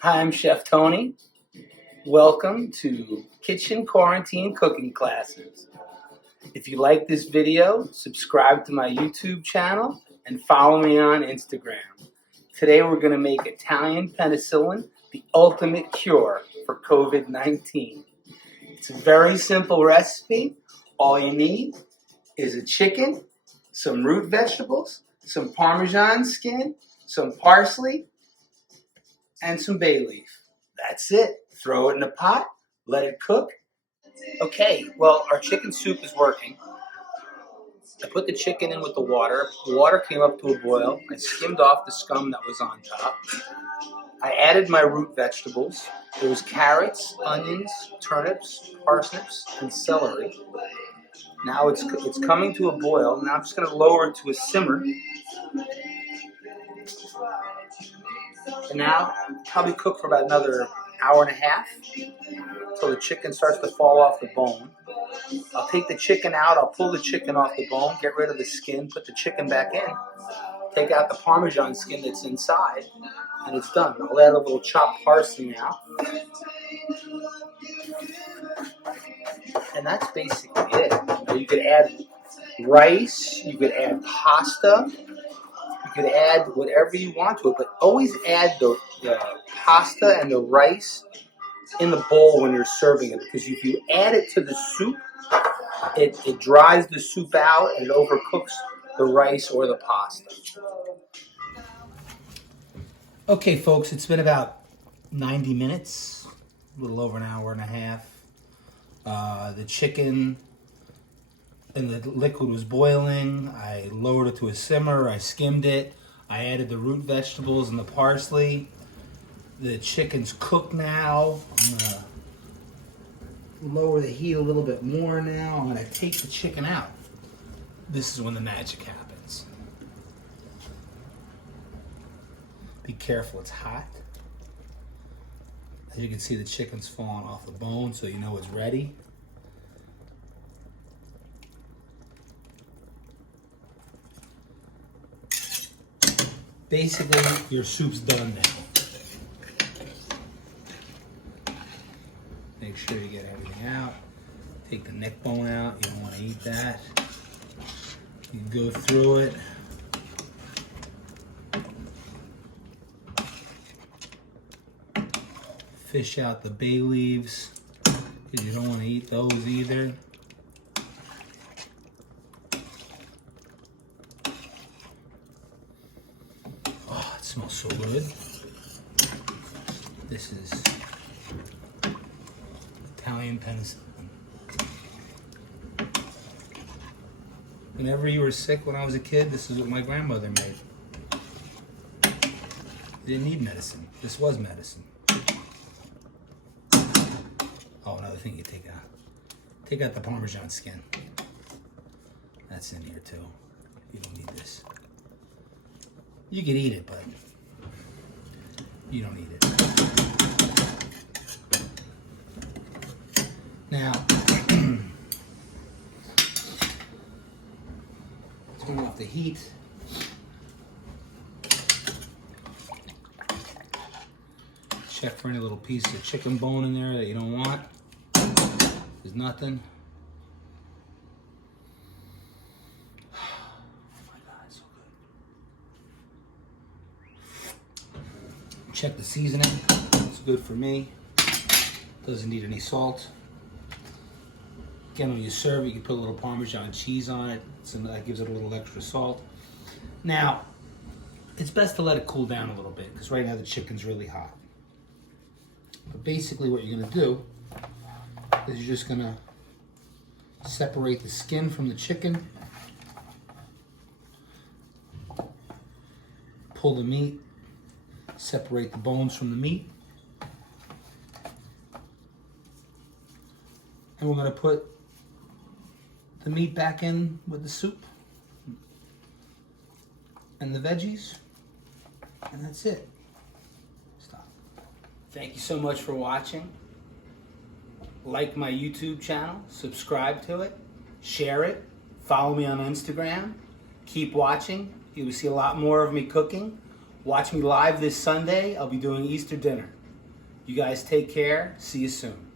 Hi, I'm Chef Tony. Welcome to Kitchen Quarantine Cooking Classes. If you like this video, subscribe to my YouTube channel and follow me on Instagram. Today we're going to make Italian penicillin, the ultimate cure for COVID-19. It's a very simple recipe. All you need is a chicken, some root vegetables, some Parmesan skin, some parsley, and some bay leaf. That's it. Throw it in a pot, let it cook. Okay, well, our chicken soup is working. I put the chicken in with the water. The water came up to a boil. I skimmed off the scum that was on top. I added my root vegetables. There was carrots, onions, turnips, parsnips, and celery. Now it's coming to a boil. Now I'm just going to lower it to a simmer. And now probably cook for about another hour and a half until the chicken starts to fall off the bone. I'll take the chicken out, I'll pull the chicken off the bone, get rid of the skin, put the chicken back in, take out the Parmesan skin that's inside, and it's done. I'll add a little chopped parsley now. And that's basically it. You could add rice, you could add pasta, you could add whatever you want to it, but always add the pasta and the rice in the bowl when you're serving it, because if you add it to the soup, it dries the soup out and it overcooks the rice or the pasta. Okay, folks, it's been about 90 minutes, a little over an hour and a half. The chicken and the liquid was boiling. I lowered it to a simmer. I skimmed it. I added the root vegetables and the parsley. The chicken's cooked now. I'm going to lower the heat a little bit more now. I'm going to take the chicken out. This is when the magic happens. Be careful, it's hot. As you can see, the chicken's falling off the bone, so you know it's ready. Basically, your soup's done now. Make sure you get everything out. Take the neck bone out. You don't want to eat that. You go through it. Fish out the bay leaves, because you don't want to eat those either. Oh, it smells so good. This is Italian penicillin. Whenever you were sick when I was a kid, this is what my grandmother made. You didn't need medicine. This was medicine. Oh, another thing you take out. Take out the Parmesan skin. That's in here too. You don't need this. You can eat it, but you don't need it. Now, turn off the heat. Check for any little piece of chicken bone in there that you don't want. There's nothing. Oh my God, it's so good. Check the seasoning. It's good for me. Doesn't need any salt. Again, when you serve it, you can put a little Parmesan cheese on it. So that gives it a little extra salt. Now, it's best to let it cool down a little bit, because right now the chicken's really hot. But basically what you're going to do is you're just going to separate the skin from the chicken, pull the meat, separate the bones from the meat, and we're going to put the meat back in with the soup and the veggies, and that's it. Stop. Thank you so much for watching. Like my YouTube channel, subscribe to it, share it, follow me on Instagram. Keep watching. You will see a lot more of me cooking. Watch me live this Sunday. I'll be doing Easter dinner. You guys take care. See you soon.